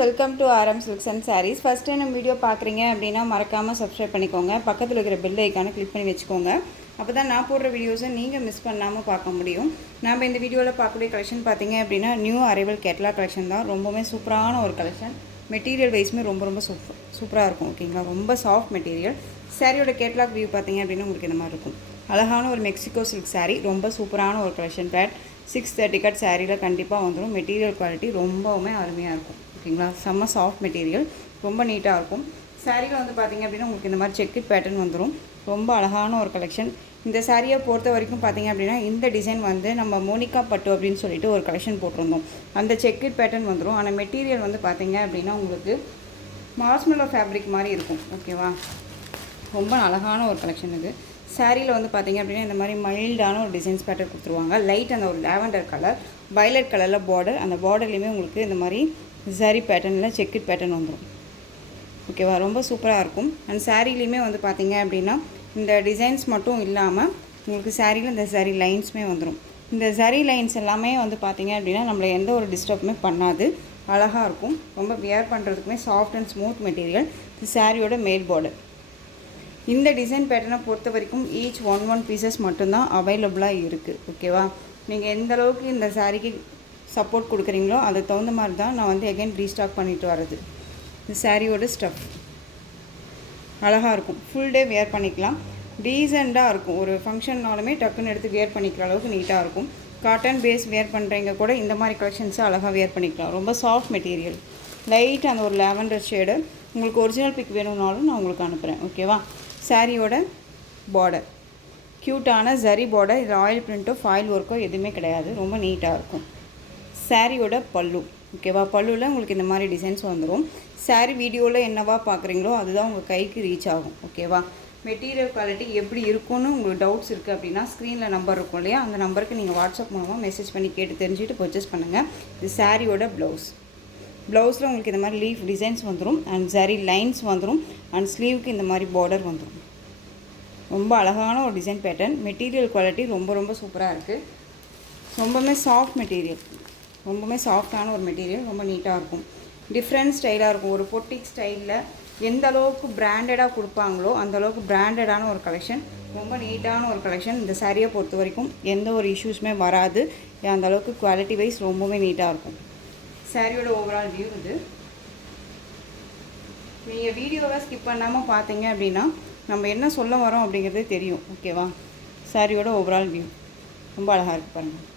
Welcome to RM Silks and Sarees. First time நம்ம video பார்க்குறீங்க அப்படின்னா மறக்காமல் சப்ஸ்கிரைப் பண்ணிக்கோங்க. பக்கத்தில் இருக்கிற பெல் ஐக்கானை கிளிக் பண்ணி வச்சுக்கோங்க. அப்போ தான் நான் போடுற வீடியோஸை நீங்கள் மிஸ் பண்ணாமல் பார்க்க முடியும். நம்ம இந்த வீடியோவில் பார்க்கக்கூடிய கலெக்ஷன் பார்த்தீங்க அப்படின்னா நியூ அரைவல் கேட்லாக் கலெக்ஷன் தான். ரொம்பவே சூப்பரான ஒரு கலெக்ஷன். மெட்டீரியல் வைஸுமே ரொம்ப சூப்பராக இருக்கும். ஓகேங்களா, ரொம்ப சாஃப்ட் மெட்டீரியல். சாரியோட கேட்லாக் வியூ பார்த்தீங்க அப்படின்னா உங்களுக்கு இந்த மாதிரி இருக்கும். அழகான ஒரு மெக்சிகோ சில்க் சாரீ, ரொம்ப சூப்பரான ஒரு கலெக்ஷன். பேட் 630 கட் சாரியில் கண்டிப்பாக வந்துடும். மெட்டீரியல் குவாலிட்டி ரொம்பவுமே அருமையாக இருக்கும். ஓகேங்களா, செம்ம சாஃப்ட் மெட்டீரியல், ரொம்ப நீட்டாக இருக்கும். சாரியில் வந்து பார்த்திங்க அப்படின்னா உங்களுக்கு இந்த மாதிரி செக்குட் பேட்டர்ன் வந்துடும். ரொம்ப அழகான ஒரு கலெக்ஷன். இந்த சாரியை பொறுத்த வரைக்கும் பார்த்திங்க அப்படின்னா இந்த டிசைன் வந்து நம்ம மோனிகா பட்டு அப்படின்னு சொல்லிட்டு ஒரு கலெக்ஷன் போட்டிருந்தோம். அந்த செக்குட் பேட்டர்ன் வந்துடும். ஆனால் மெட்டீரியல் வந்து பார்த்திங்க அப்படின்னா உங்களுக்கு மார்ஷ்மெல்லோ ஃபேப்ரிக் மாதிரி இருக்கும். ஓகேவா, ரொம்ப அழகான ஒரு கலெக்ஷன் இது. சாரியில் வந்து பார்த்திங்க அப்படின்னா இந்த மாதிரி மைல்டான ஒரு டிசைன்ஸ் பேட்டர்ன் கொடுத்துருவாங்க. லைட் அந்த ஒரு லேவண்டர் கலர், வயலட் கலரில் பார்டர். அந்த பார்டர்லேயுமே உங்களுக்கு இந்த மாதிரி ஜரி பேட்டர்னில் செக்குட் பேட்டர்ன் வந்துடும். ஓகேவா, ரொம்ப சூப்பராக இருக்கும். அண்ட் சாரீலையுமே வந்து பார்த்திங்க அப்படின்னா இந்த டிசைன்ஸ் மட்டும் இல்லாமல் உங்களுக்கு சாரியில் இந்த ஜரி லைன்ஸுமே வந்துடும். இந்த ஜரி லைன்ஸ் எல்லாமே வந்து பார்த்திங்க அப்படின்னா நம்மளை எந்த ஒரு டிஸ்டர்புமே பண்ணாது, அழகாக இருக்கும். ரொம்ப வியர் பண்ணுறதுக்குமே சாஃப்ட் அண்ட் ஸ்மூத் மெட்டீரியல். இது சாரியோட மேல் பார்டர். இந்த டிசைன் பேட்டர்னை பொறுத்த வரைக்கும் ஈச் ஒன் பீசஸ் மட்டும்தான் அவைலபிளாக இருக்குது. ஓகேவா, நீங்கள் எந்த அளவுக்கு இந்த சாரீக்கு சப்போர்ட் கொடுக்குறீங்களோ அதுக்கு தகுந்த மாதிரி தான் நான் வந்து எகைன் ரீஸ்டாக் பண்ணிட்டு வரது. இந்த சாரியோட ஸ்டஃப் அழகாக இருக்கும். ஃபுல் டே வியர் பண்ணிக்கலாம். டீசெண்டாக இருக்கும். ஒரு ஃபங்க்ஷன்னாலுமே டக்குன்னு எடுத்து வியர் பண்ணிக்கிற அளவுக்கு நீட்டாக இருக்கும். காட்டன் பேஸ் வியர் பண்ணுறீங்க கூட இந்த மாதிரி கலெக்ஷன்ஸை அழகாக வியர் பண்ணிக்கலாம். ரொம்ப சாஃப்ட் மெட்டீரியல். லைட் அந்த ஒரு லேவண்டர் ஷேடு. உங்களுக்கு ஒரிஜினல் பிக் வேணும்னாலும் நான் உங்களுக்கு அனுப்புகிறேன். ஓகேவா, சாரியோட பார்டர் க்யூட்டான ஜரி பார்டர். இது ஆயில் பிரிண்ட்டோ ஃபாயில் ஒர்க்கோ எதுவுமே கிடையாது. ரொம்ப நீட்டாக இருக்கும். சாரியோட பல்லு. ஓகேவா, பல்லுவில் உங்களுக்கு இந்த மாதிரி டிசைன்ஸ் வந்துடும். சாரீ வீடியோவில் என்னவா பார்க்குறீங்களோ அதுதான் உங்கள் கைக்கு ரீச் ஆகும். ஓகேவா, மெட்டீரியல் குவாலிட்டி எப்படி இருக்குன்னு உங்களுக்கு டவுட்ஸ் இருக்குது அப்படின்னா ஸ்க்ரீனில் நம்பர் இருக்கும் இல்லையா, அந்த நம்பருக்கு நீங்கள் வாட்ஸ்அப் மூலமாக மெசேஜ் பண்ணி கேட்டு தெரிஞ்சுட்டு பர்ச்சேஸ் பண்ணுங்கள். இது சாரியோட ப்ளவுஸில் உங்களுக்கு இந்த மாதிரி லீஃப் டிசைன்ஸ் வந்துடும். அண்ட் ஜரி லைன்ஸ் வந்துடும். அண்ட் ஸ்லீவுக்கு இந்த மாதிரி பார்டர் வந்துடும். ரொம்ப அழகான ஒரு டிசைன் பேட்டர்ன். மெட்டீரியல் குவாலிட்டி ரொம்ப சூப்பராக இருக்குது. ரொம்பவுமே சாஃப்ட் மெட்டீரியல், ரொம்பவுமே சாஃப்டான ஒரு மெட்டீரியல். ரொம்ப நீட்டாக இருக்கும். டிஃப்ரெண்ட் ஸ்டைலாக இருக்கும். ஒரு பொட்டிக் ஸ்டைலில் எந்த அளவுக்கு பிராண்டடாக கொடுப்பாங்களோ அந்த அளவுக்கு பிராண்டடான ஒரு கலெக்ஷன். ரொம்ப நீட்டான ஒரு கலெக்ஷன். இந்த சாரியை பொறுத்த வரைக்கும் எந்த ஒரு இஷ்யூஸுமே வராது. அந்த அளவுக்கு குவாலிட்டி வைஸ் ரொம்பவே நீட்டாக இருக்கும். சாரியோட ஓவரால் வியூ இது. நீங்கள் வீடியோவை ஸ்கிப் பண்ணாமல் பார்த்தீங்க அப்படின்னா நம்ம என்ன சொல்ல வரோம் அப்படிங்கிறது தெரியும். ஓகேவா, சாரியோட ஓவரால் வியூ ரொம்ப அழகாக இருக்குது பாருங்கள்.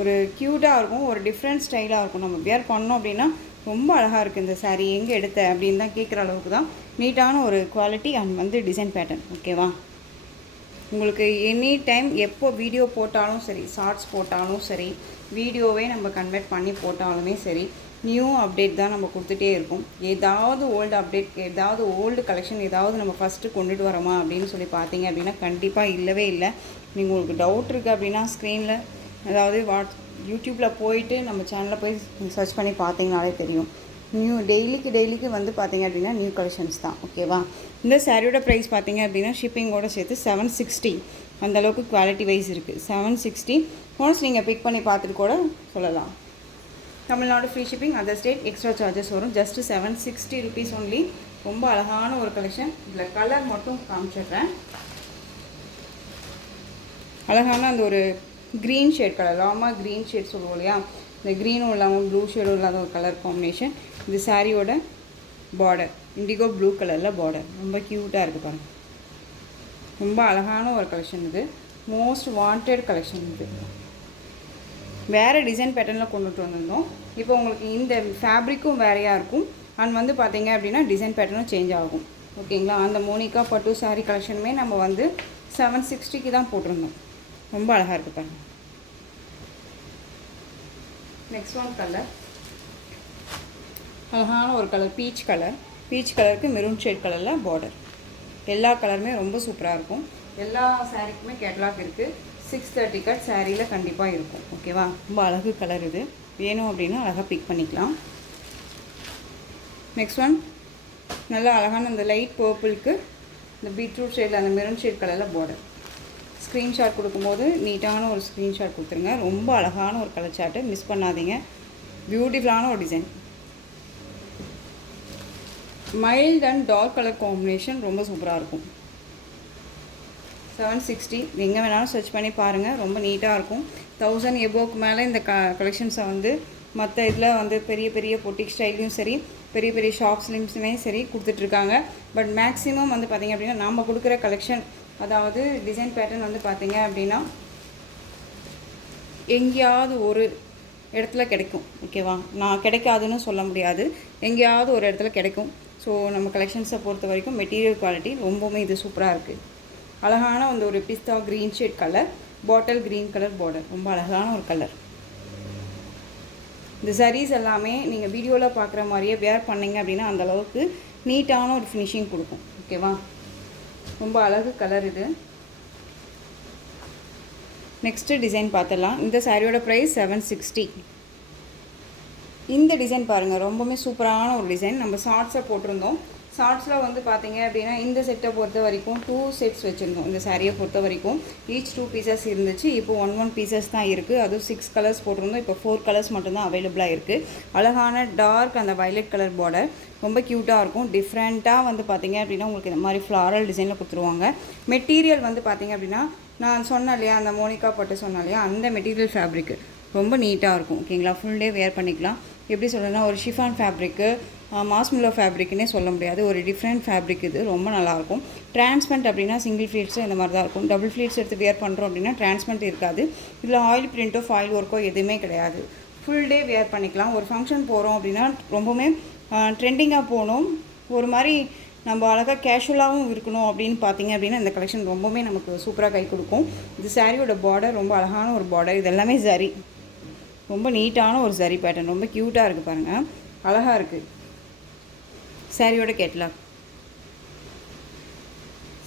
ஒரு க்யூட்டாக இருக்கும். ஒரு டிஃப்ரெண்ட் ஸ்டைலாக இருக்கும். நம்ம வியர் பண்ணோம் அப்படின்னா ரொம்ப அழகாக இருக்குது. இந்த சாரீ எங்கே எடுத்த அப்படின்னு தான் கேட்குற அளவுக்கு தான் நீட்டான ஒரு குவாலிட்டி அண்ட் வந்து டிசைன் பேட்டர்ன். ஓகேவா, உங்களுக்கு எனி டைம் எப்போ வீடியோ போட்டாலும் சரி, ஷார்ட்ஸ் போட்டாலும் சரி, வீடியோவே நம்ம கன்வெர்ட் பண்ணி போட்டாலுமே சரி, நியூ அப்டேட் தான் நம்ம கொடுத்துட்டே இருக்கும். ஏதாவது ஓல்டு அப்டேட், ஏதாவது ஓல்டு கலெக்ஷன் ஏதாவது நம்ம ஃபஸ்ட்டு கொண்டுட்டு வரோமா அப்படின்னு சொல்லி பார்த்தீங்க அப்படின்னா கண்டிப்பாக இல்லவே இல்லை. நீங்கள் உங்களுக்கு டவுட் இருக்குது அப்படின்னா ஸ்க்ரீனில் அதாவது யூடியூப்பில் போயிட்டு நம்ம சேனலில் போய் சர்ச் பண்ணி பார்த்தீங்கனாலே தெரியும். டெய்லிக்கு வந்து பார்த்தீங்க அப்படின்னா நியூ கலெக்ஷன்ஸ் தான். ஓகேவா, இந்த சாரியோட ப்ரைஸ் பார்த்தீங்க அப்படின்னா ஷிப்பிங்கோடு சேர்த்து 760. அந்தளவுக்கு குவாலிட்டி வைஸ் இருக்குது. 760. ஒன்ஸ் நீங்கள் பிக் பண்ணி பார்த்துட்டு கூட சொல்லலாம். Tamil Nadu free shipping, other state extra charges வரும். Just 760 rupees only. ரொம்ப அழகான ஒரு கலெக்ஷன். இதில் கலர் மட்டும் காமிச்சிடுறேன். அழகான அந்த ஒரு க்ரீன் ஷேட் கலர், லாமா க்ரீன் ஷேட் சொல்லுவோம் இல்லையா, இந்த க்ரீனும் இல்லாமல் ப்ளூ ஷேடும் இல்லாத ஒரு கலர் காம்பினேஷன். இது சாரியோட பார்டர் இண்டிகோ ப்ளூ கலரில் பார்டர். ரொம்ப க்யூட்டாக இருக்குது பாருங்கள். ரொம்ப அழகான ஒரு கலெக்ஷன் இது. மோஸ்ட் வாண்டட் கலெக்ஷன் இது. வேறு டிசைன் பேட்டர்னில் கொண்டுட்டு வந்திருந்தோம். இப்போ உங்களுக்கு இந்த ஃபேப்ரிக்கும் வேறையாக இருக்கும். அண்ட் வந்து பார்த்திங்க அப்படின்னா டிசைன் பேட்டர்னும் சேஞ்ச் ஆகும். ஓகேங்களா, அந்த மோனிகா பட்டு சாரீ கலெக்ஷனுமே நம்ம வந்து 760க்கு தான் போட்டிருந்தோம். ரொம்ப அழகாக இருக்குது பாருங்கள். நெக்ஸ்ட் ஒன் கலர், அழகான ஒரு கலர் பீச் கலர். பீச் கலருக்கு மெரூன் ஷேட் கலரில் பார்டர். எல்லா கலருமே ரொம்ப சூப்பராக இருக்கும். எல்லா சாரீக்குமே கேட்லாக் இருக்குது. 630 கட் சாரியில் கண்டிப்பாக இருக்கும். ஓகேவா, ரொம்ப அழகு கலர் இது. வேணும் அப்படின்னா அழகாக பிக் பண்ணிக்கலாம். நெக்ஸ்ட் ஒன் நல்லா அழகான அந்த லைட் பர்பிளுக்கு இந்த பீட்ரூட் ஷேடில் அந்த மெரூன் ஷேட் கலரில் பார்டர். ஸ்க்ரீன்ஷாட் கொடுக்கும்போது நீட்டான ஒரு ஸ்க்ரீன்ஷாட் கொடுத்துருங்க. ரொம்ப அழகான ஒரு கலர் சார்ட்டு, மிஸ் பண்ணாதீங்க. பியூட்டிஃபுல்லான ஒரு design. Mild and dark colour combination ரொம்ப சூப்பராக இருக்கும். 760 எங்கே வேணாலும் சர்ச் பண்ணி பாருங்கள், ரொம்ப நீட்டாக இருக்கும். 1000 எபோக்கு மேலே இந்த கலெக்ஷன்ஸை வந்து மற்ற இதில் வந்து பெரிய பெரிய பொட்டிக் ஸ்டைல்லையும் சரி, பெரிய பெரிய ஷாப்ஸ்லேயுமே சரி கொடுத்துட்ருக்காங்க. பட் மேக்ஸிமம் வந்து பார்த்திங்க அப்படின்னா நாம் கொடுக்குற கலெக்ஷன், அதாவது டிசைன் பேட்டர்ன் வந்து பார்த்திங்க அப்படின்னா எங்கேயாவது ஒரு இடத்துல கிடைக்கும். ஓகேவா, நான் கிடைக்காதுன்னு சொல்ல முடியாது, எங்கேயாவது ஒரு இடத்துல கிடைக்கும். ஸோ நம்ம கலெக்ஷன்ஸை பொறுத்த வரைக்கும் மெட்டீரியல் குவாலிட்டி ரொம்பவுமே இது சூப்பராக இருக்குது. அழகான வந்து ஒரு pista green shade colour, bottle green colour border, ரொம்ப அழகான ஒரு கலர். இந்த சாரீஸ் எல்லாமே நீங்கள் வீடியோவில் பார்க்குற மாதிரியே வேர் பண்ணிங்க அப்படின்னா அந்தளவுக்கு நீட்டான ஒரு ஃபினிஷிங் கொடுக்கும். ஓகேவா, ரொம்ப அழகு கலர் இது. நெக்ஸ்ட்டு டிசைன் பார்த்துடலாம். இந்த சாரியோட ப்ரைஸ் 760. இந்த டிசைன் பாருங்கள், ரொம்பவுமே சூப்பரான ஒரு டிசைன். நம்ம ஷார்ட்ஸை போட்டிருந்தோம். ஷார்ட்ஸில் வந்து பார்த்தீங்க அப்படின்னா இந்த செட்டை பொறுத்த வரைக்கும் 2 செட்ஸ் வச்சுருந்தோம். இந்த சாரியை பொறுத்த வரைக்கும் ஈச் 2 பீசஸ் இருந்துச்சு. இப்போ 1 பீசஸ் தான் இருக்குது. அதுவும் 6 கலர்ஸ் போட்டிருந்தோம். இப்போ 4 கலர்ஸ் மட்டும்தான் அவைலபிளாக இருக்குது. அழகான டார்க் அந்த வயலட் கலர் பார்டர் ரொம்ப க்யூட்டாக இருக்கும். டிஃப்ரெண்ட்டாக வந்து பார்த்திங்க அப்படின்னா உங்களுக்கு இந்த மாதிரி ஃப்ளாரல் டிசைனில் கொடுத்துருவாங்க. மெட்டீரியல் வந்து பார்த்திங்க அப்படின்னா நான் சொன்னேன் இல்லையா, அந்த மோனிகா பட்டு சொன்னேன் இல்லையா, அந்த மெட்டீரியல் ஃபேப்ரிக்கு ரொம்ப நீட்டாக இருக்கும். ஓகேங்களா, ஃபுல் டே வேர் பண்ணிக்கலாம். எப்படி சொல்கிறேன்னா ஒரு ஷிஃபான் ஃபேப்ரிக்கு, மாஸ்மில்லோ ஃபேப்ரிக்குன்னே சொல்ல முடியாது, ஒரு டிஃப்ரெண்ட் ஃபேப்ரிக். இது ரொம்ப நல்லாயிருக்கும். டிரான்ஸ்பரண்ட் அப்படின்னா சிங்கிள் ஃப்ளீட்ஸும் இந்த மாதிரி தான் இருக்கும். டபுள் ஃப்ளீட்ஸ் எடுத்து வேர் பண்ணுறோம் அப்படின்னா டிரான்ஸ்பரண்ட் இருக்காது. இதில் ஆயில் பிரிண்ட்டோ ஃபாயில் ஒர்க்கோ எதுவுமே கிடையாது. ஃபுல் டே வேர் பண்ணிக்கலாம். ஒரு ஃபங்க்ஷன் போகிறோம் அப்படின்னா ரொம்பவுமே ட்ரெண்டிங்காக போகணும், ஒரு மாதிரி நம்ம அழகாக கேஷுவலாகவும் இருக்கணும் அப்படின்னு பார்த்தீங்க அப்படின்னா இந்த கலெக்ஷன் ரொம்பவுமே நமக்கு சூப்பராக கை கொடுக்கும். இது சாரியோட பார்டர் ரொம்ப அழகான ஒரு பார்டர். இது எல்லாமே ஜரி, ரொம்ப நீட்டான ஒரு ஜரி பேட்டர்ன், ரொம்ப க்யூட்டாக இருக்குது பாருங்கள், அழகாக இருக்குது. சாரியோட கேட்லாக்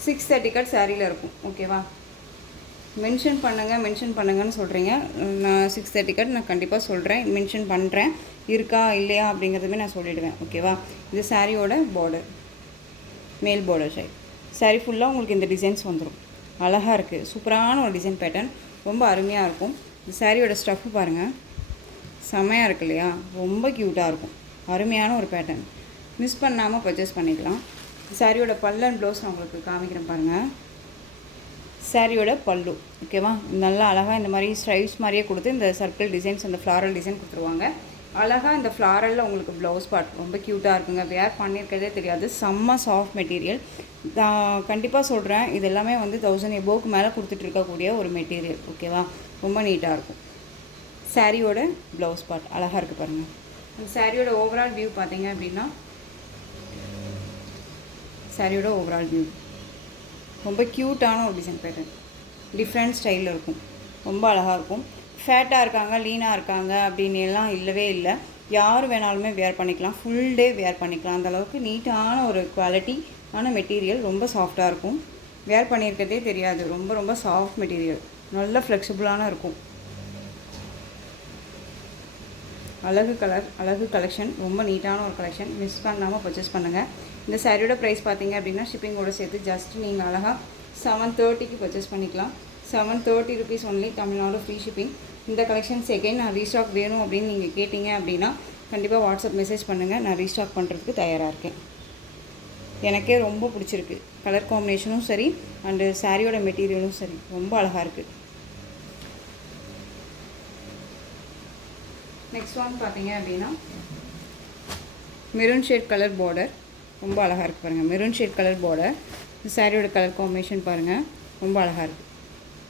630 கட் சாரியில் இருக்கும். ஓகேவா, மென்ஷன் பண்ணுங்கன்னு சொல்கிறீங்க. நான் 630 கட் நான் கண்டிப்பாக சொல்கிறேன், மென்ஷன் பண்ணுறேன். இருக்கா இல்லையா அப்படிங்கிறதுமே நான் சொல்லிவிடுவேன். ஓகேவா, இது சாரியோட பார்டர், மேல் பார்டர் சைட். சாரி ஃபுல்லாக உங்களுக்கு இந்த டிசைன்ஸ் வந்துடும். அழகாக இருக்குது, சூப்பரான ஒரு டிசைன் பேட்டர்ன், ரொம்ப அருமையாக இருக்கும். இந்த சாரியோட ஸ்டஃப்பு பாருங்கள், செம்மையாக இருக்கு இல்லையா, ரொம்ப க்யூட்டாக இருக்கும். அருமையான ஒரு பேட்டர்ன், மிஸ் பண்ணாமல் பர்ச்சேஸ் பண்ணிக்கலாம். சாரியோட பல்லு அண்ட் ப்ளவுஸ் நான் உங்களுக்கு காமிக்கிறேன் பாருங்கள். சாரியோட பல்லு ஓகேவா, நல்லா அழகாக இந்த மாதிரி ஸ்ட்ரைப்ஸ் மாதிரியே கொடுத்து இந்த சர்க்கிள் டிசைன்ஸ், அந்த ஃப்ளாரல் டிசைன் கொடுத்துருவாங்க. அழகாக இந்த ஃப்ளாரலில் உங்களுக்கு ப்ளவுஸ் பார்ட் ரொம்ப க்யூட்டாக இருக்குங்க. வேர் பண்ணியிருக்கிறதே தெரியாது, செம்ம சாஃப்ட் மெட்டீரியல். கண்டிப்பாக சொல்கிறேன், இது எல்லாமே வந்து 1000 எபோவுக்கு மேலே கொடுத்துட்டு இருக்கக்கூடிய ஒரு மெட்டீரியல். ஓகேவா, ரொம்ப நீட்டாக இருக்கும். சாரியோட ப்ளவுஸ் பார்ட் அழகாக இருக்குது பாருங்கள். இந்த சாரியோட ஓவரால் வியூ பார்த்தீங்க அப்படின்னா, சாரியோட ஓவரால் வியூ ரொம்ப க்யூட்டான ஒரு டிசைன் பேட்டர்ன், டிஃப்ரெண்ட் ஸ்டைலில் இருக்கும், ரொம்ப அழகாக இருக்கும். ஃபேட்டாக இருக்காங்க, லீனாக இருக்காங்க அப்படின்னு எல்லாம் இல்லவே இல்லை. யார் வேணாலுமே வேர் பண்ணிக்கலாம், ஃபுல் டே வேர் பண்ணிக்கலாம். அந்தளவுக்கு நீட்டான ஒரு குவாலிட்டியான மெட்டீரியல், ரொம்ப சாஃப்டாக இருக்கும். வேர் பண்ணியிருக்கிறதே தெரியாது, ரொம்ப ரொம்ப சாஃப்ட் மெட்டீரியல், நல்ல ஃப்ளெக்சிபிளான இருக்கும். அழகு கலர், அழகு கலெக்ஷன், ரொம்ப நீட்டான ஒரு கலெக்ஷன், மிஸ் பண்ணாமல் பர்ச்சேஸ் பண்ணுங்கள். இந்த சாரியோட ப்ரைஸ் பார்த்தீங்க அப்படின்னா ஷிப்பிங்கோடு சேர்த்து ஜஸ்ட் நீங்கள் அழகாக 730க்கு பர்ச்சேஸ் பண்ணிக்கலாம். 730 rupees only, Tamil Nadu free shipping. இந்த கலெக்ஷன் செகண்ட் நான் ரீஸ்டாக் வேணும் அப்படின்னு நீங்கள் கேட்டிங்க அப்படின்னா கண்டிப்பாக வாட்ஸ்அப் மெசேஜ் பண்ணுங்கள், நான் ரீஸ்டாக் பண்ணுறதுக்கு தயாராக இருக்கேன். எனக்கே ரொம்ப பிடிச்சிருக்கு, கலர் காம்பினேஷனும் சரி அண்டு சாரியோட மெட்டீரியலும் சரி, ரொம்ப அழகாக இருக்குது. நெக்ஸ்ட் ஒன் பார்த்தீங்க அப்படின்னா மெரூன் ஷேட் கலர் பார்டர், ரொம்ப அழகாக இருக்குது பாருங்கள். மெரூன் ஷேட் கலர் பார்டர், இந்த சாரியோட கலர் காம்பினேஷன் பாருங்கள், ரொம்ப அழகாக இருக்குது.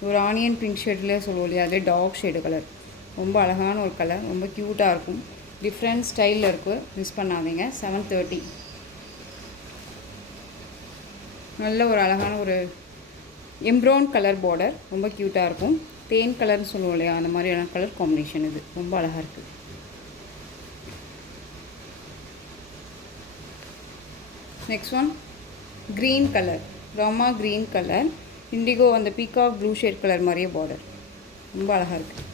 ஒரு ஆனியன் பிங்க் ஷேட்லேயே சொல்லுவோம் இல்லையா, அதே டார்க் ஷேடு கலர், ரொம்ப அழகான ஒரு கலர், ரொம்ப க்யூட்டாக இருக்கும். டிஃப்ரெண்ட் ஸ்டைலில் இருக்குது, மிஸ் பண்ணாதீங்க. 730, நல்ல ஒரு அழகான ஒரு எம்ப்ரௌன் கலர் பார்டர், ரொம்ப க்யூட்டாக இருக்கும். தேன் கலர்னு சொல்லுவோம் இல்லையா, அந்த மாதிரியான கலர் காம்பினேஷன் இது, ரொம்ப அழகாக இருக்குது. Next one green colour, Rama green colour, indigo அந்த பீகாக் ப்ளூ ஷேட் கலர் மாதிரியே பார்டர், ரொம்ப அழகாக இருக்குது.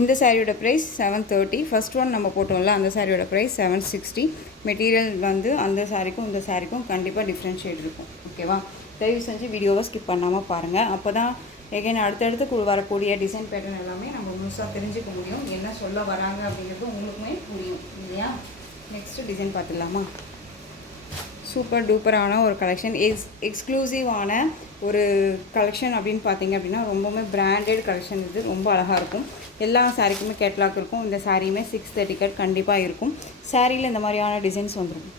இந்த சாரியோட ப்ரைஸ் 730. ஃபஸ்ட் ஒன் நம்ம போட்டோம்ல அந்த சாரியோட ப்ரைஸ் 760. மெட்டீரியல் வந்து அந்த சாரிக்கும் இந்த சாரிக்கும் கண்டிப்பாக டிஃப்ரென்ஷியேட் இருக்கும். ஓகேவா, தயவு செஞ்சு வீடியோவை ஸ்கிப் பண்ணாமல் பாருங்கள். அப்போ தான் எகைன் அடுத்தடுத்து வரக்கூடிய டிசைன் பேட்டர்ன் எல்லாமே நம்ம முழுசாக தெரிஞ்சுக்க முடியும், என்ன சொல்ல வராங்க அப்படிங்கிறது உங்களுக்குமே புரியும் இல்லையா. நெக்ஸ்ட் ஃபஸ்ட்டு டிசைன் பார்த்துடலாமா? சூப்பர் டூப்பரான ஒரு கலெக்ஷன், எக்ஸ்க்ளூசிவான ஒரு கலெக்ஷன் அப்படின்னு பார்த்தீங்க அப்படின்னா ரொம்பவுமே பிராண்டட் கலெக்ஷன். இது ரொம்ப அழகாக இருக்கும். எல்லா சாரீக்குமே கேட்லாக் இருக்கும். இந்த சாரியுமே 630 கட் கண்டிப்பாக இருக்கும். சாரியில் இந்த மாதிரியான டிசைன்ஸ் வந்துடும்.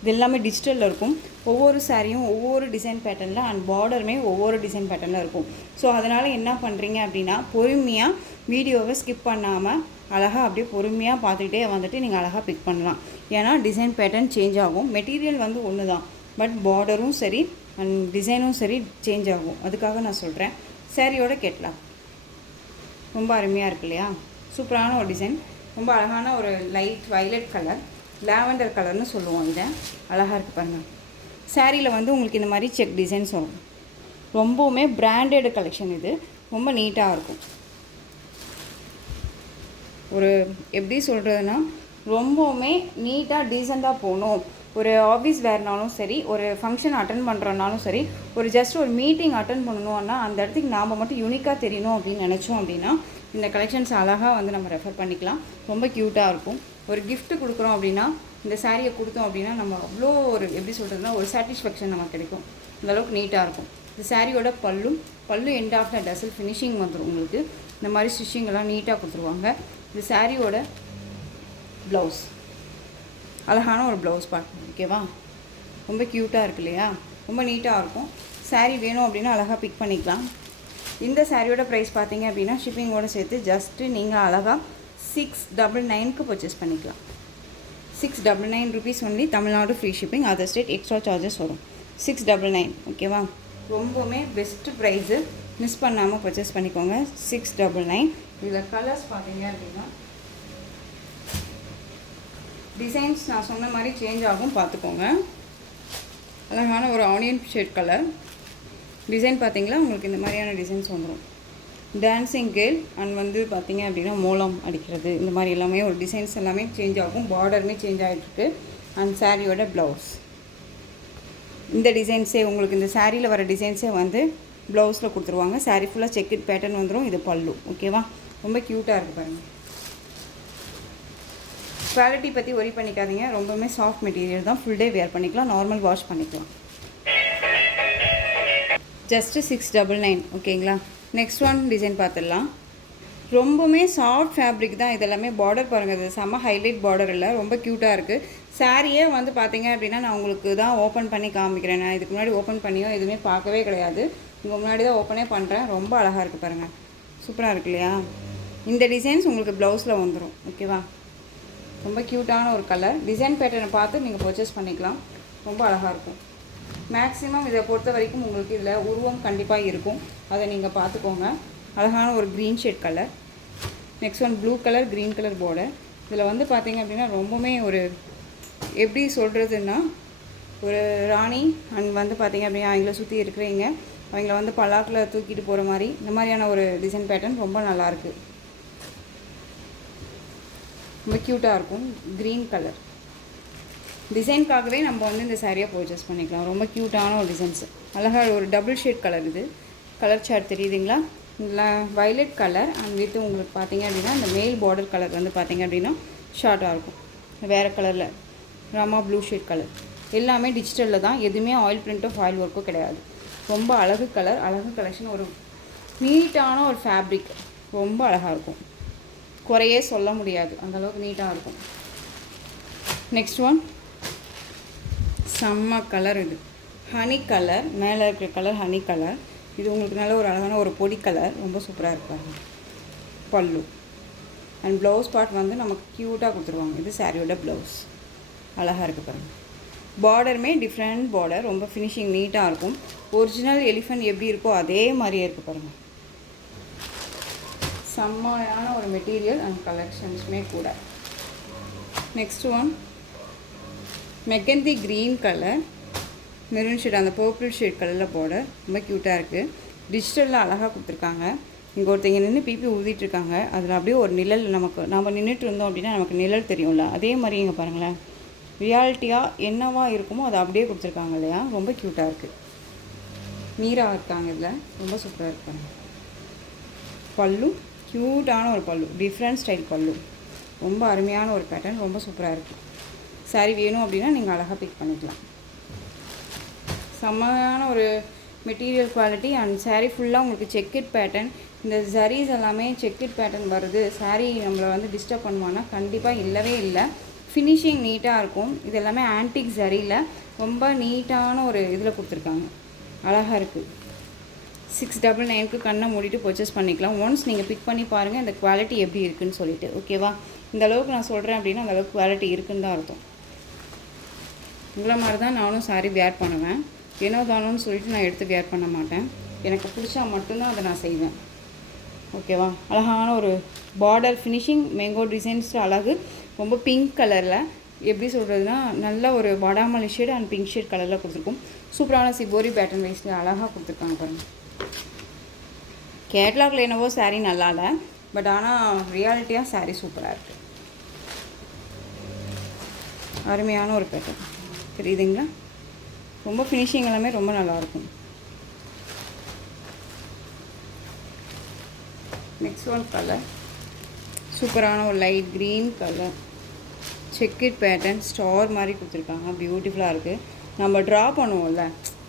இது எல்லாமே டிஜிட்டலில் இருக்கும். ஒவ்வொரு சாரியும் ஒவ்வொரு டிசைன் பேட்டர்னில் அண்ட் பார்டருமே ஒவ்வொரு டிசைன் பேட்டர்னில் இருக்கும். ஸோ அதனால் என்ன பண்ணுறீங்க அப்படின்னா பொறுமையாக வீடியோவை ஸ்கிப் பண்ணாமல் அழகாக அப்படியே பொறுமையாக பார்த்துக்கிட்டே வந்துட்டு நீங்கள் அழகாக பிக் பண்ணலாம். ஏன்னா டிசைன் பேட்டர்ன் சேஞ்ச் ஆகும். மெட்டீரியல் வந்து ஒன்று தான், பட் பார்டரும் சரி அண்ட் டிசைனும் சரி சேஞ்ச் ஆகும். அதுக்காக நான் சொல்கிறேன். சாரியோட கேட்லாம் ரொம்ப அருமையாக இருக்கு இல்லையா? சூப்பரான ஒரு டிசைன், ரொம்ப அழகான ஒரு லைட் வைலட் கலர், லாவெண்டர் கலர்னு சொல்லுவோம். இதை அழகாக இருக்குது பாருங்கள். சாரியில் வந்து உங்களுக்கு இந்த மாதிரி செக் டிசைன்ஸ் வரும். ரொம்பவுமே பிராண்டட் கலெக்ஷன். இது ரொம்ப நீட்டாக இருக்கும். ஒரு எப்படி சொல்கிறதுனா ரொம்பவுமே நீட்டாக டீசெண்டாக போகணும். ஒரு ஆஃபீஸ் வேறுனாலும் சரி, ஒரு ஃபங்க்ஷன் அட்டன் பண்ணுறனாலும் சரி, ஒரு ஜஸ்ட் ஒரு மீட்டிங் அட்டன் பண்ணணும்னா அந்த இடத்துக்கு நாம் மட்டும் யூனிக்காக தெரியணும் அப்படின்னு நினச்சோம் அப்படின்னா இந்த கலெக்ஷன்ஸ் அழகாக வந்து நம்ம ரெஃபர் பண்ணிக்கலாம். ரொம்ப க்யூட்டாக இருக்கும். ஒரு கிஃப்ட்டு கொடுக்குறோம் அப்படின்னா இந்த சாரியை கொடுத்தோம் அப்படின்னா நம்ம அவ்வளோ ஒரு எப்படி சொல்கிறதுனா ஒரு சாட்டிஸ்ஃபேக்ஷன் நமக்கு கிடைக்கும். அந்தளவுக்கு நீட்டாக இருக்கும். இந்த சாரியோட பல்லு எண்ட் ஆஃப் த டசல் ஃபினிஷிங் வந்துடும். உங்களுக்கு இந்த மாதிரி ஸ்டிச்சிங்கெல்லாம் நீட்டாக கொடுத்துருவாங்க. இந்த சாரியோட ப்ளவுஸ் அழகான ஒரு ப்ளவுஸ் பார்க்கணும். ஓகேவா? ரொம்ப க்யூட்டாக இருக்கு இல்லையா? ரொம்ப நீட்டாக இருக்கும். சாரீ வேணும் அப்படின்னா அழகாக பிக் பண்ணிக்கலாம். இந்த சாரியோட ப்ரைஸ் பார்த்தீங்க அப்படின்னா ஷிப்பிங்கோடு சேர்த்து ஜஸ்ட்டு நீங்கள் அழகாக 699க்கு பர்ச்சேஸ் பண்ணிக்கலாம். 699 rupees only. Tamil Nadu free shipping, other state extra charges வரும். 699. ஓகேவா? ரொம்பவுமே பெஸ்ட்டு ப்ரைஸு. மிஸ் பண்ணாமல் பர்ச்சேஸ் பண்ணிக்கோங்க. 699. இதில் கலர்ஸ் பார்த்தீங்க அப்படின்னா டிசைன்ஸ் நான் சொன்ன மாதிரி சேஞ்ச் ஆகும், பார்த்துக்கோங்க. அழகான ஒரு ஆனியன் ஷேட் கலர் டிசைன் பார்த்தீங்களா? உங்களுக்கு இந்த மாதிரியான டிசைன்ஸ் வந்துடும். டான்ஸிங் கேர்ள் அண்ட் வந்து பார்த்தீங்க அப்படின்னா மூலம் அடிக்கிறது, இந்த மாதிரி எல்லாமே ஒரு டிசைன்ஸ் எல்லாமே சேஞ்ச் ஆகும். பார்டருமே சேஞ்ச் ஆகிட்டுருக்கு. அண்ட் சாரியோட ப்ளவுஸ் இந்த டிசைன்ஸே உங்களுக்கு இந்த சாரியில் வர டிசைன்ஸே வந்து ப்ளவுஸில் கொடுத்துருவாங்க. சாரி ஃபுல்லாக செக்கட் பேட்டர்ன் வந்துடும். இது பல்லு. ஓகேவா? ரொம்ப க்யூட்டாக இருக்குது பாருங்கள். குவாலிட்டி பற்றி ஒரி பண்ணிக்காதீங்க. ரொம்பவுமே சாஃப்ட் மெட்டீரியல் தான். ஃபுல் டே வேர் பண்ணிக்கலாம், நார்மல் வாஷ் பண்ணிக்கலாம். ஜஸ்ட்டு 699. ஓகேங்களா? நெக்ஸ்ட் ஒன் டிசைன் பார்த்துடலாம். ரொம்பவுமே சாஃப்ட் ஃபேப்ரிக் தான். இதெல்லாமே பார்டர் பாருங்கள். இது செம்ம ஹைலைட் பார்டர் இல்லை, ரொம்ப க்யூட்டாக இருக்குது. சாரியே வந்து பார்த்தீங்க அப்படின்னா நான் உங்களுக்கு தான் ஓப்பன் பண்ணி காமிக்கிறேன். நான் இதுக்கு முன்னாடி ஓப்பன் பண்ணியோ எதுவுமே பார்க்கவே கிடையாது. உங்கள் முன்னாடி தான் ஓப்பனே பண்ணுறேன். ரொம்ப அழகாக இருக்குது பாருங்கள். சூப்பராக இருக்கு இல்லையா? இந்த டிசைன்ஸ் உங்களுக்கு ப்ளவுஸில் வந்துடும். ஓகேவா? ரொம்ப க்யூட்டான ஒரு கலர். டிசைன் பேட்டர்னை பார்த்து நீங்கள் பர்ச்சேஸ் பண்ணிக்கலாம். ரொம்ப அழகாக இருக்கும். மேக்ஸிமம் இதை பொறுத்த வரைக்கும் உங்களுக்கு இதில் உருவம் கண்டிப்பாக இருக்கும். அதை நீங்கள் பார்த்துக்கோங்க. அழகான ஒரு green shade colour. Next one blue colour, green colour border. இதில் வந்து பார்த்தீங்க அப்படின்னா ரொம்பவுமே ஒரு எப்படி சொல்கிறதுன்னா ஒரு ராணி அண்ட் வந்து பார்த்தீங்க அப்படின்னா அவங்கள சுற்றி இருக்கிறீங்க, அவங்கள வந்து பல்லாக்கில் தூக்கிட்டு போகிற மாதிரி இந்த மாதிரியான ஒரு டிசைன் பேட்டர்ன் ரொம்ப நல்லாயிருக்கு. ரொம்ப க்யூட்டாக இருக்கும். க்ரீன் கலர் டிசைனுக்காகவே நம்ம வந்து இந்த சாரியை பர்ச்சேஸ் பண்ணிக்கலாம். ரொம்ப க்யூட்டான ஒரு டிசைன்ஸ். அழகாக ஒரு டபுள் ஷேட் கலர். இது கலர் சார்ட் தெரியுதுங்களா? இல்லை வைலட் கலர் அண்ட் வித் உங்களுக்கு பார்த்தீங்க அப்படின்னா இந்த மேல் பார்டர் கலர் வந்து பார்த்தீங்க அப்படின்னா ஷார்ட்டாக இருக்கும். வேறு கலரில் ராமா ப்ளூ ஷேட் கலர். எல்லாமே டிஜிட்டலில் தான். எதுவுமே ஆயில் பிரிண்ட்டோ ஃபாயில் ஒர்க்கோ கிடையாது. ரொம்ப அழகு கலர், அழகு கலெக்ஷன். ஒரு நீட்டான ஒரு ஃபேப்ரிக். ரொம்ப அழகாக இருக்கும். குறையே சொல்ல முடியாது, அந்தளவுக்கு நீட்டாக இருக்கும். நெக்ஸ்ட் ஒன் செம்ம கலர். இது ஹனி கலர். மேலே இருக்கிற கலர் ஹனி கலர். இது உங்களுக்கு நல்ல ஒரு அழகான ஒரு பொடி கலர். ரொம்ப சூப்பராக இருப்பாங்க. பல்லு அண்ட் ப்ளவுஸ் பார்ட் வந்து நமக்கு க்யூட்டாக கொடுத்துருவாங்க. இது சாரியோட ப்ளவுஸ். அழகாக இருக்குது பாருங்கள். பார்டருமே டிஃப்ரெண்ட் பார்டர். ரொம்ப ஃபினிஷிங் நீட்டாக இருக்கும். ஒரிஜினல் எலிஃபண்ட் எப்படி இருக்கோ அதே மாதிரியே இருக்குது பாருங்கள். செம்மையான ஒரு மெட்டீரியல் அண்ட் கலெக்ஷன்ஸுமே கூட. Next one mehndi green colour, maroon shade, அந்த பர்பிள் ஷேட் கலரில் பார்டர். ரொம்ப க்யூட்டாக இருக்குது. டிஜிட்டலில் அழகாக கொடுத்துருக்காங்க. இங்கே ஒருத்தங்க நின்று பிபி ஊதிட்டுருக்காங்க. அதில் அப்படியே ஒரு நிழல் நம்ம நின்றுட்டு இருந்தோம் அப்படின்னா நமக்கு நிழல் தெரியும்ல, அதே மாதிரி இங்கே பாருங்களேன் ரியாலிட்டியாக என்னவா இருக்குமோ அதை அப்படியே கொடுத்துருக்காங்க இல்லையா? ரொம்ப க்யூட்டாக இருக்குது. மீராக இருக்காங்க இதில். ரொம்ப சூப்பராக இருக்காங்க. பல்லு க்யூட்டான ஒரு பல்லு, டிஃப்ரெண்ட் ஸ்டைல் பல்லு. ரொம்ப அருமையான ஒரு பேட்டர்ன். ரொம்ப சூப்பராக இருக்குது. சாரீ வேணும் அப்படின்னா நீங்கள் அழகாக பிக் பண்ணிக்கலாம். செம்மையான ஒரு மெட்டீரியல் குவாலிட்டி அண்ட் சாரீ ஃபுல்லாக உங்களுக்கு செக்கட் பேட்டர்ன். இந்த ஜரீஸ் எல்லாமே செக்கட் பேட்டர்ன் வருது, சாரீ நம்மளை வந்து டிஸ்டர்ப் பண்ணுவான்னா கண்டிப்பாக இல்லவே இல்லை. ஃபினிஷிங் நீட்டாக இருக்கும். இது எல்லாமே ஆன்டிக் ஜரியில் ரொம்ப நீட்டான ஒரு இதில் கொடுத்துருக்காங்க, அழகாக இருக்குது. 699க்கு கண்ணை மூடிட்டு பர்ச்சேஸ் பண்ணிக்கலாம். ஒன்ஸ் நீங்கள் பிக் பண்ணி பாருங்கள் இந்த குவாலிட்டி எப்படி இருக்குதுன்னு சொல்லிட்டு. ஓகேவா, இந்த அளவுக்கு நான் சொல்கிறேன் அப்படின்னா அந்த அளவுக்கு குவாலிட்டி இருக்குன்னு தான் அர்த்தம். உங்களை மாதிரி தான் நானும் சாரீ வேர் பண்ணுவேன். ஏனோ தானோன்னு சொல்லிட்டு நான் எடுத்து வேர் பண்ண மாட்டேன். எனக்கு பிடிச்சா மட்டும்தான் அதை நான் செய்வேன். ஓகேவா, அழகான ஒரு பார்டர் ஃபினிஷிங், மேங்கோ டிசைன்ஸ் அழகு. ரொம்ப பிங்க் கலரில், எப்படி சொல்கிறதுனா நல்ல ஒரு பாடாமல்லி ஷேடு அண்ட் பிங்க் ஷேட் கலரில் கொடுத்துருக்கும். சூப்பரான சிபோரி பேட்டர்ன் வைஸில் அழகாக கொடுத்துருக்காங்க பாருங்கள். கேட்லாகில் என்னவோ சாரீ நல்லா இல்லை, பட் ஆனால் ரியாலிட்டியாக சாரீ சூப்பராக இருக்குது. அருமையான ஒரு பேட்டர்ன் தெரியுதுங்களா. ரொம்ப ஃபினிஷிங் எல்லாமே ரொம்ப நல்லாயிருக்கும். நெக்ஸ்ட் ஒன் கலர் சூப்பரான ஒரு light green colour, checked pattern star மாதிரி கொடுத்துருக்காங்க. பியூட்டிஃபுல்லாக இருக்குது. நம்ம ட்ரா பண்ணுவோம்ல,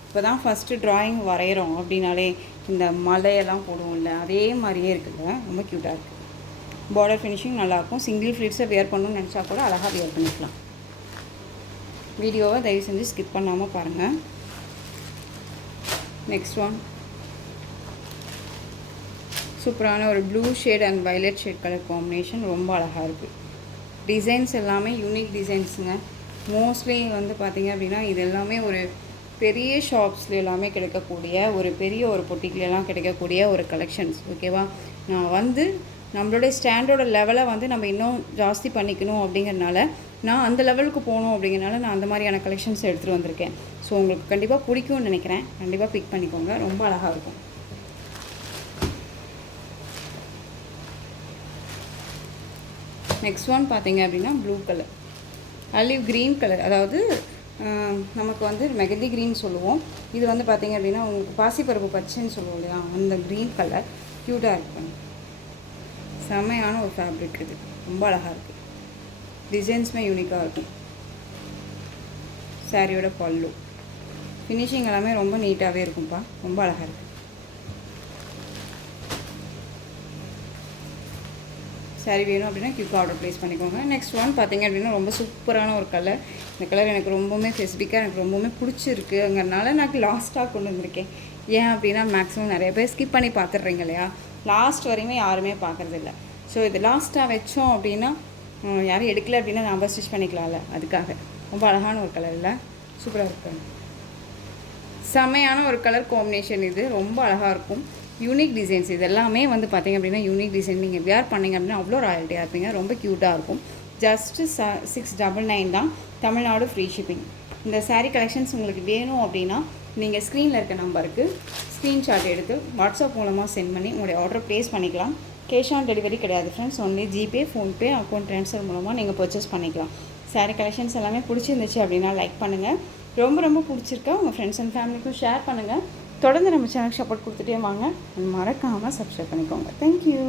இப்போ தான் ஃபஸ்ட்டு ட்ராயிங் வரைகிறோம் அப்படின்னாலே இந்த மலையெல்லாம் போடுவோம்ல, அதே மாதிரியே இருக்குங்க. ரொம்ப க்யூட்டாக இருக்குது. பார்டர் ஃபினிஷிங் நல்லாயிருக்கும். சிங்கிள் ஃப்ளீட்ஸை வேர் பண்ணணும்னு நினச்சா கூட அழகாக வேர் பண்ணிக்கலாம். வீடியோவை தயவு செஞ்சு ஸ்கிப் பண்ணாமல் பாருங்கள். நெக்ஸ்ட் ஒன் சூப்பரான ஒரு blue shade and violet shade colour combination, ரொம்ப அழகாக இருக்குது. டிசைன்ஸ் எல்லாமே யூனிக் டிசைன்ஸுங்க. மோஸ்ட்லி வந்து பார்த்திங்க அப்படின்னா இது எல்லாமே ஒரு பெரிய ஷாப்ஸில் எல்லாமே கிடைக்கக்கூடிய ஒரு பெரிய ஒரு பொட்டிக்கிலலாம் கிடைக்கக்கூடிய ஒரு கலெக்ஷன்ஸ். ஓகேவா, நான் வந்து நம்மளுடைய ஸ்டாண்டர்டோட லெவலை வந்து நம்ம இன்னும் ஜாஸ்தி பண்ணிக்கணும் அப்படிங்கிறனால, நான் அந்த லெவலுக்கு போகணும் அப்படிங்கிறனால நான் அந்த மாதிரியான கலெக்ஷன்ஸ் எடுத்துகிட்டு வந்திருக்கேன். ஸோ உங்களுக்கு கண்டிப்பாக பிடிக்கும்னு நினைக்கிறேன். கண்டிப்பாக பிக் பண்ணிக்கோங்க, ரொம்ப அழகாக இருக்கும். நெக்ஸ்ட் ஒன் பார்த்தீங்க அப்படின்னா blue colour, olive green colour, அதாவது நமக்கு வந்து மெகந்தி க்ரீன் சொல்லுவோம். இது வந்து பார்த்திங்க அப்படின்னா உங்களுக்கு பாசிப்பருப்பு பச்சைன்னு சொல்லுவோம் இல்லையா, அந்த க்ரீன் கலர் க்யூட்டாக இருக்கும். செம்மையான ஒரு ஃபேப்ரிக் இது, ரொம்ப அழகாக இருக்குது. டிசைன்ஸுமே யூனிக்காக இருக்கும். சாரியோட பல்லு ஃபினிஷிங் எல்லாமே ரொம்ப நீட்டாகவே இருக்கும்ப்பா, ரொம்ப அழகாக இருக்குது. சாரீ வேணும் அப்படின்னா குயிக்காக ஆர்டர் ப்ளேஸ் பண்ணிக்கோங்க. நெக்ஸ்ட் ஒன் பார்த்திங்க அப்படின்னா ரொம்ப சூப்பரான ஒரு கலர். இந்த கலர் எனக்கு ரொம்பவுமே ஸ்பெசிஃபிக்காக எனக்கு ரொம்பவுமே பிடிச்சிருக்குங்கிறனால நான் லாஸ்ட்டாக கொண்டு வந்திருக்கேன். ஏன் அப்படின்னா மேக்ஸிமம் நிறைய பேர் ஸ்கிப் பண்ணி பார்த்துட்றீங்க இல்லையா, லாஸ்ட் வரையுமே யாருமே பார்க்குறதில்ல. ஸோ இது லாஸ்ட்டாக வச்சோம் அப்படின்னா யாரும் எடுக்கலை அப்படின்னா நம்ம ஸ்டிச் பண்ணிக்கலாம்ல, அதுக்காக. ரொம்ப அழகான ஒரு கலர் இல்லை, சூப்பராக இருக்கும். செம்மையான ஒரு கலர் காம்பினேஷன் இது, ரொம்ப அழகாக இருக்கும். யூனிக் டிசைன்ஸ் இது எல்லாமே வந்து பார்த்திங்க அப்படின்னா யூனிக் டிசைன். நீங்கள் வேர் பண்ணிங்க அப்படின்னா அவ்வளோ ராயல்ட்டியாக இருப்பீங்க, ரொம்ப க்யூட்டாக இருக்கும். ஜஸ்ட்டு 699 தான், தமிழ்நாடு ஃப்ரீ ஷிப்பிங். இந்த சாரீ கலெக்ஷன்ஸ் உங்களுக்கு வேணும் அப்படின்னா நீங்கள் ஸ்க்ரீனில் இருக்க நம்பருக்கு ஸ்க்ரீன்ஷாட் எடுத்து வாட்ஸ்அப் மூலமாக சென்ட் பண்ணி உங்களுடைய ஆர்டர் ப்ளேஸ் பண்ணிக்கலாம். கேஷ் ஆன் டெலிவரி கிடையாது friends, only GPay, PhonePe, account transfer மூலமாக நீங்கள் பர்ச்சேஸ் பண்ணிக்கலாம். சாரீ கலெக்ஷன்ஸ் எல்லாமே பிடிச்சிருந்துச்சு அப்படின்னா லைக் பண்ணுங்கள். ரொம்ப ரொம்ப பிடிச்சிருக்கா உங்கள் ஃப்ரெண்ட்ஸ் அண்ட் ஃபேமிலிக்கும் ஷேர் பண்ணுங்கள். தொடர்ந்து நம்ம சேனலுக்கு சப்போர்ட் கொடுத்துட்டே வாங்க. மறக்காமல் சப்ஸ்கிரைப் பண்ணிக்கோங்க. தேங்க்யூ.